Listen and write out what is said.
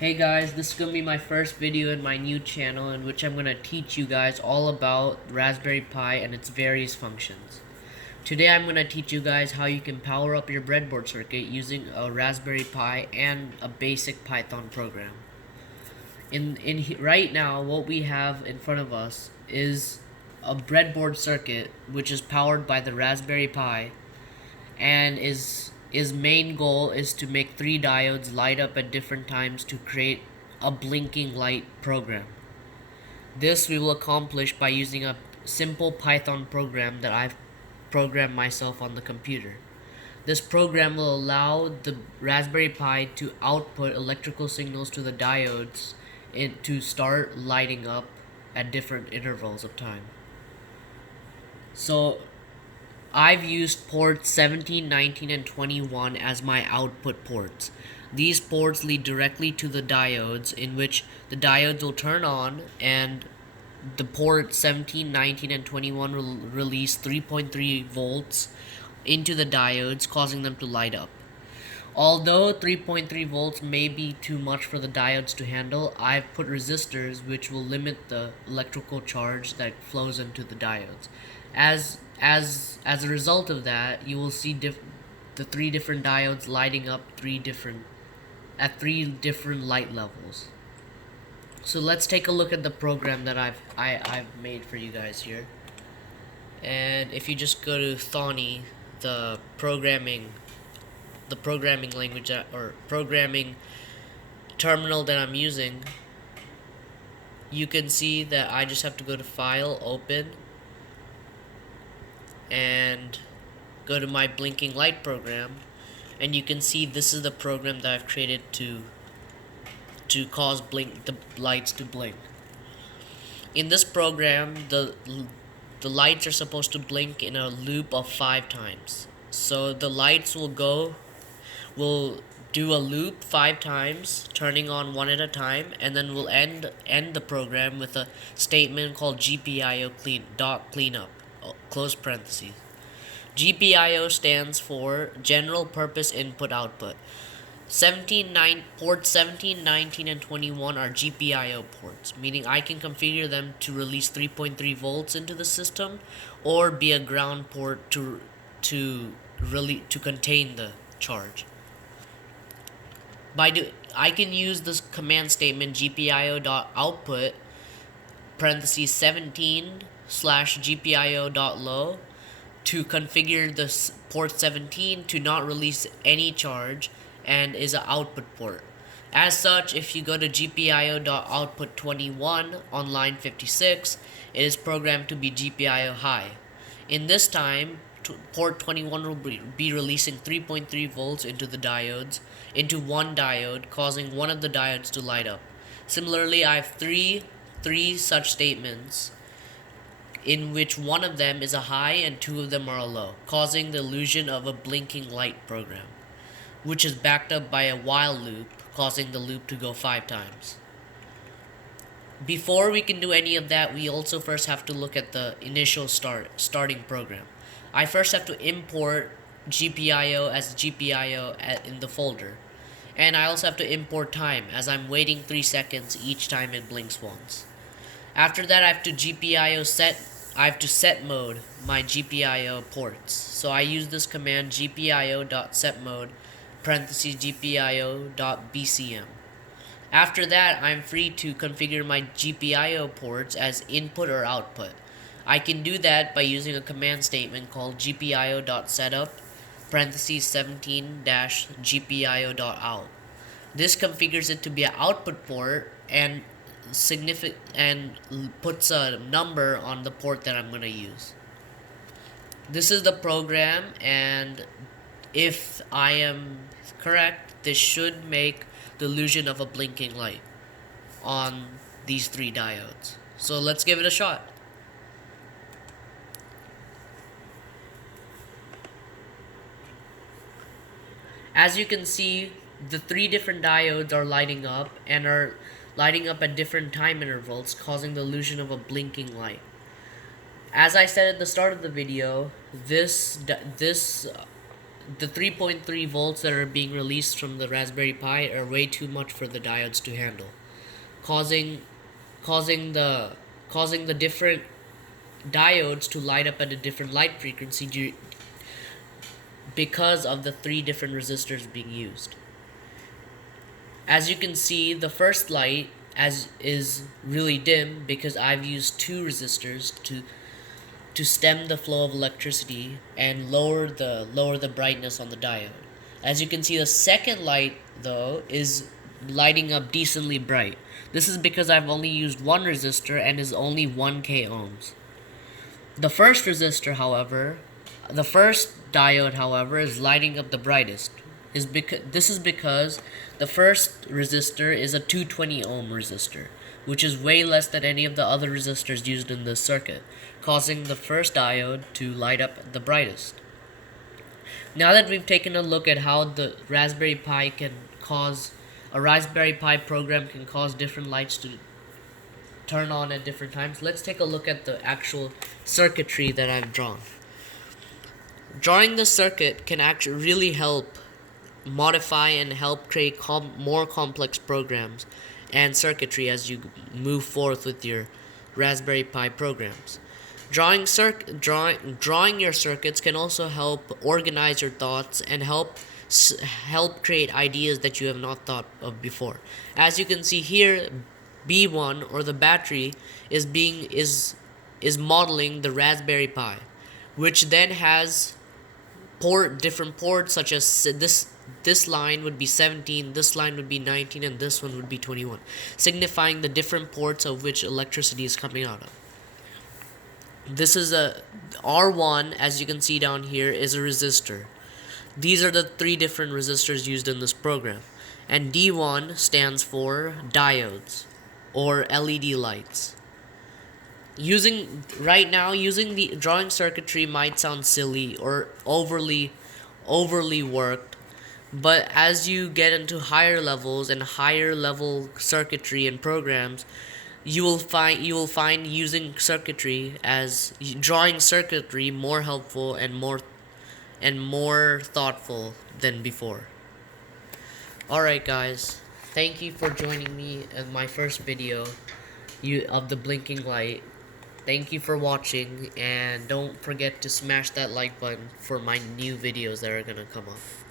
Hey guys, this is going to be my first video in my new channel in which I'm going to teach you guys all about Raspberry Pi and its various functions. Today I'm going to teach you guys how you can power up your breadboard circuit using a Raspberry Pi and a basic Python program. Right now, what we have in front of us is a breadboard circuit which is powered by the Raspberry Pi and his main goal is to make three diodes light up at different times to create a blinking light program. This we will accomplish by using a simple Python program that I've programmed myself on the computer. This program will allow the Raspberry Pi to output electrical signals to the diodes to start lighting up at different intervals of time. So I've used ports 17, 19, and 21 as my output ports. These ports lead directly to the diodes, in which the diodes will turn on, and the port 17, 19, and 21 will release 3.3 volts into the diodes, causing them to light up. Although 3.3 volts may be too much for the diodes to handle, I've put resistors which will limit the electrical charge that flows into the diodes. As a result of that, you will see the three different diodes lighting up at three different light levels. So let's take a look at the program that I've made for you guys here. And if you just go to Thonny, the programming language or programming terminal that I'm using, you can see that I just have to go to File, Open, and go to my blinking light program, and you can see this is the program that I've created to cause the lights to blink. In this program, the lights are supposed to blink in a loop of 5 times. So the lights will do a loop 5 times, turning on one at a time, and then we'll end the program with a statement called GPIO cleanup, close parentheses. GPIO stands for General Purpose Input Output. Ports 17, 19, and 21 are GPIO ports, meaning I can configure them to release 3.3 volts into the system, or be a ground port to contain the charge. I can use this command statement gpio.output parentheses 17/gpio.low to configure the port 17 to not release any charge and is an output port. As such, if you go to gpio.output 21 on line 56, it is programmed to be GPIO high. In this time, port 21 will be releasing 3.3 volts into one diode, causing one of the diodes to light up. Similarly, I have three such statements in which one of them is a high and two of them are a low, causing the illusion of a blinking light program, which is backed up by a while loop, causing the loop to go 5 times. Before we can do any of that, we also first have to look at the initial starting program. I first have to import GPIO as GPIO in the folder. And I also have to import time, as I'm waiting 3 seconds each time it blinks once. After that, I have to set mode my GPIO ports. So I use this command gpio.setMode parentheses gpio.bcm. After that, I'm free to configure my GPIO ports as input or output. I can do that by using a command statement called gpio.setup parentheses 17-gpio.out. This configures it to be an output port and puts a number on the port that I'm going to use. This is the program, and if I am correct, this should make the illusion of a blinking light on these 3 diodes. So let's give it a shot. As you can see, the 3 different diodes are lighting up and are lighting up at different time intervals, causing the illusion of a blinking light. As I said at the start of the video, this the 3.3 volts that are being released from the Raspberry Pi are way too much for the diodes to handle, causing causing the causing the different diodes to light up at a different light frequency because of the three different resistors being used. As you can see, the first light is really dim because I've used two resistors to stem the flow of electricity and lower the brightness on the diode. As you can see, the second light though is lighting up decently bright. This is because I've only used one resistor and is only 1k ohms. The first resistor, however, the first diode, however, is lighting up the brightest. This is because the first resistor is a 220 ohm resistor, which is way less than any of the other resistors used in this circuit, causing the first diode to light up the brightest. Now that we've taken a look at how the Raspberry Pi a Raspberry Pi program can cause different lights to turn on at different times, let's take a look at the actual circuitry that I've drawn. Drawing the circuit can actually really help modify and help create more complex programs and circuitry as you move forth with your Raspberry Pi programs. Drawing your circuits can also help organize your thoughts and help create ideas that you have not thought of before. As you can see here, B1, or the battery, is modeling the Raspberry Pi, which then has different ports, such as this line would be 17, this line would be 19, and this one would be 21, signifying the different ports of which electricity is coming out of. This is a R1, as you can see down here, is a resistor. These are the three different resistors used in this program. And D1 stands for diodes, or LED lights. Right now, using the drawing circuitry might sound silly or overly worked, but as you get into higher levels and higher level circuitry and programs, you will find using circuitry drawing circuitry more helpful and more thoughtful than before. Alright guys, thank you for joining me in my first video of the blinking light. Thank you for watching, and don't forget to smash that like button for my new videos that are gonna come up.